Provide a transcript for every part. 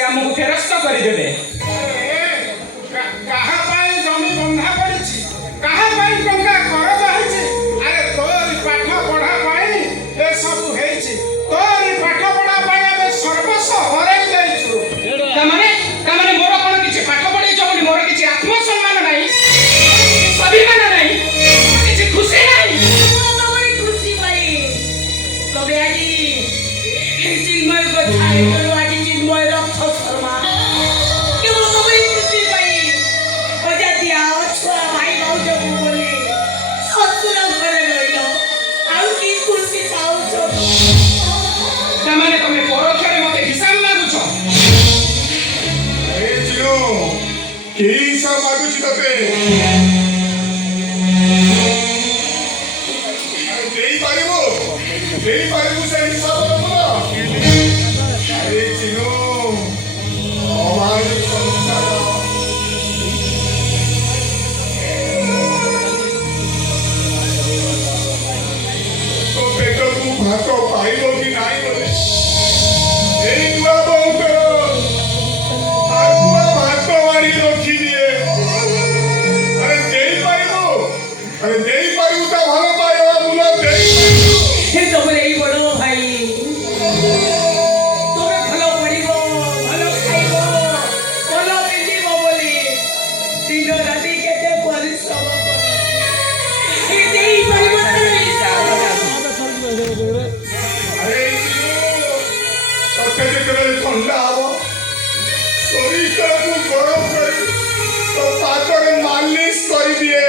से हमको फेरस्त कर देबे। कहा पाई जमी बंधा पड़ी कहा पाई टंका खरच होइछि अरे तोरी पाठ पढ़ा पाई ए सब हेछि तोरी पाठ पढ़ा पाई हम सर्वस्व हराई जाइछु कमाने मोर कोन किछि पाठ पढै छ बोली मोर किछि आत्मसम्मान नाही स्वाभिमान नाही किछि खुशी नाही तोरी खुशी भाई तबे आजी चिन्मय को छाई करो आजी चिन्मय रक्ष शर्मा केवल तोरी खुशी भाई ओजा दिया छुआ भाई बहु बोले ससुर घरे रहिलो आउ की खुशी पाउ छ कमाने तमे परोक्षरे मते हिसाब लागु छ ए जियो के हिसाब मागु छी तते देई पारिबो से हिसाब रखो अरे जियो अमानिक संसार तो पेट को भात पाइलो कि नाही बोले एई दुआ बहुत आगुआ भात वाली रखी दिए अरे देई पारिबो ता भलो पाइबो मुला देई हे तोरे ई बड़ो भाई तोरे भलो पड़िबो भलो खाइबो भलो पिंदिबो बोली दिन राति केते परिश्रम कर हे देई पड़िबो तोरे हिसाब अरे तते जेतले ठंडा हबो शरीर को गरम कर तो पातरे मालिश कर दिए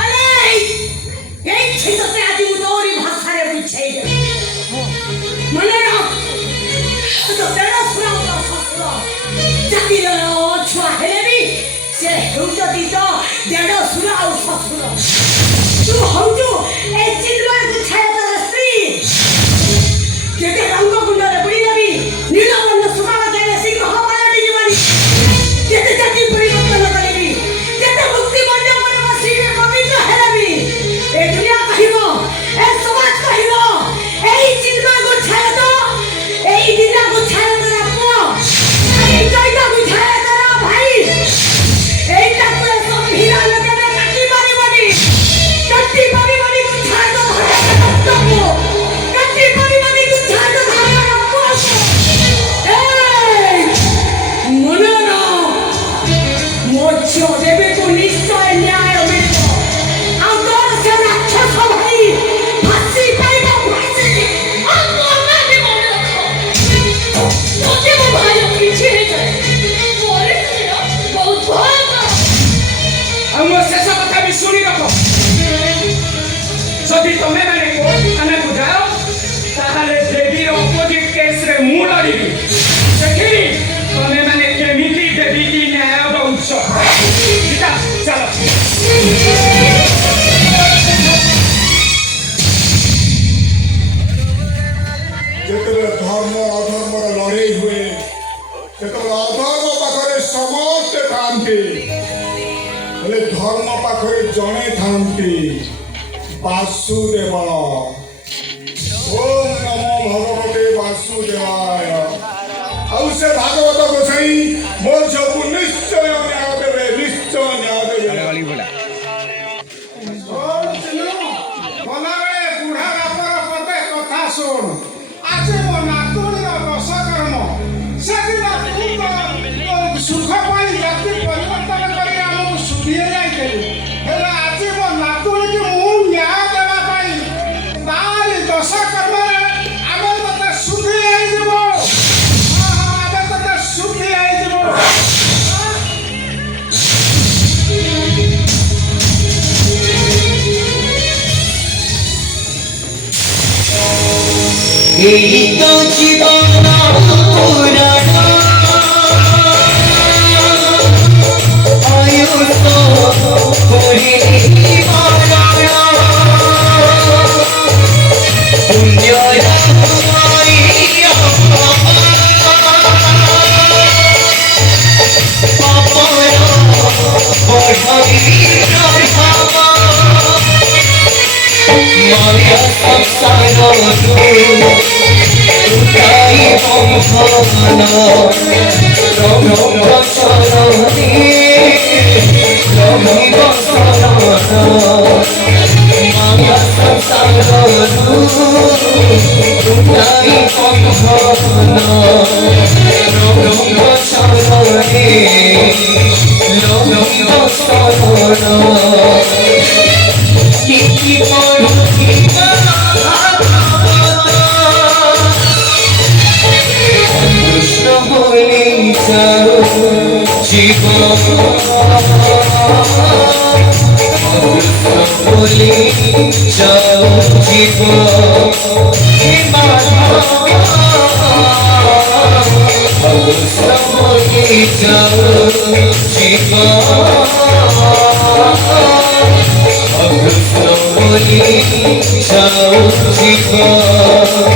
अरे यही छितते आदि उदोरी भाषा गुच्छाई दे मने ना तो तेरा सुना जाति छुआ हेले भी से हेउटा दितो देड़ो सुना और ससुर तू हौजु ए चिन्मय गुच्छाई तो स्त्री जेते रंग गुंडा रे बुड़ी रवि नीलवर्ण सुमाला देले सिंह हमारा जीवनी जेते जाति परिवर्तन करेबी जेते मुक्ति मंडे मन वसी रे पवित्र हेलेबी ए दुनिया कहिबो ए समाज कहिबो एई चिन्मय गुच्छाई तो एई दिना गुच्छाई तोरा पुओ एई जयता गुच्छाई तोरा भाई एई तापुरे सब हीरा लगे में काटी मारिबनी गुच्छाई तो धरे काटी मारिबनी गुच्छाई तो धरे पुओ ए मने ना मोच्यो देबे को निश्चय न्याय मिलिबो आ तोर से राक्षस भाई फांसी पाइबो फांसी आगो माने मने रखो तोते मो भाई पीछे हे जाए मोरे तेरा बहुत भयंकर ଆମ ଶେଷ କଥା ବି ଶୁଣି ରଖ ଯଦି ତମେ ମାନେ ଥାନାକୁ ଯାଅ ତାହେଲେ ଦେବୀର ଅପୋଜିଟ୍ କେସ୍ରେ ମୁଁ ଲଢ଼ିବି ଦେଖିବି ତମେ ମାନେ କେମିତି ଦେବୀକି ନ୍ୟାୟ ଦଉଛ ଯିବା ଚାଲ ଯେତେବେଳେ ଧର୍ମ ଅଧର୍ମର ଲଢ଼େଇ ହୁଏ ସେତେବେଳେ ଅଧର୍ମ ପାଖରେ ସମସ୍ତେ ଥାଆନ୍ତି ହେଲେ ଧର୍ମ ପାଖରେ ଜଣେ ଥାଆନ୍ତି ବାସୁଦେବ ଓମ୍ ନମୋ ଭଗବତେ ବାସୁଦେବାୟ ଆଉ ସେ ଭାଗବତ ଗୋସାଇ ମୋ ଝିଅକୁ ନିଶ୍ଚୟ ନ୍ୟାୟ ଦେବେ ନିଶ୍ଚୟ ନ୍ୟାୟ ଦେବେ ଶୁଣ ଚିନୁ ଗଲାବେଳେ ବୁଢ଼ା ବାପର ପଦେ କଥା ଶୁଣ ଆଜି ମୋ ନାତୁଣୀର ଦଶକର୍ମ ସେଦିନ ତୁ ତ ସୁଖ ପାଇଁ ଜାତି ପରିବର୍ତ୍ତନ କରି ଆମକୁ ସୁଧିଏ ଯାଇଥିଲୁ ହେଲେ ଆଜି ମୋ ନାତୁଣୀକୁ ମୁଁ ନ୍ୟାୟ ଦେବା ପାଇଁ ତାରି ଦଶକର୍ମରେ ଆମେ ତତେ ସୁଧି ହେଇଯିବ ଆମେ ତତେ ସୁଧି ହେଇଯିବ এই তো জীবন পুরাণ আয়ুষ করে মায়া সংসার উঠাই বন্ধন রঘুব চরণে রঘুব শরণ মায়া সংসার উঠাই বন্ধন রঘুব চরণে রঘুব শরণ কি পড়ো কৃষ্ণ বলে যাও জীবন কৃষ্ণ বলে যাও জীবন কৃষ্ণ বলে যাও জীবন কৃষ্ণ বলে যাও জীবন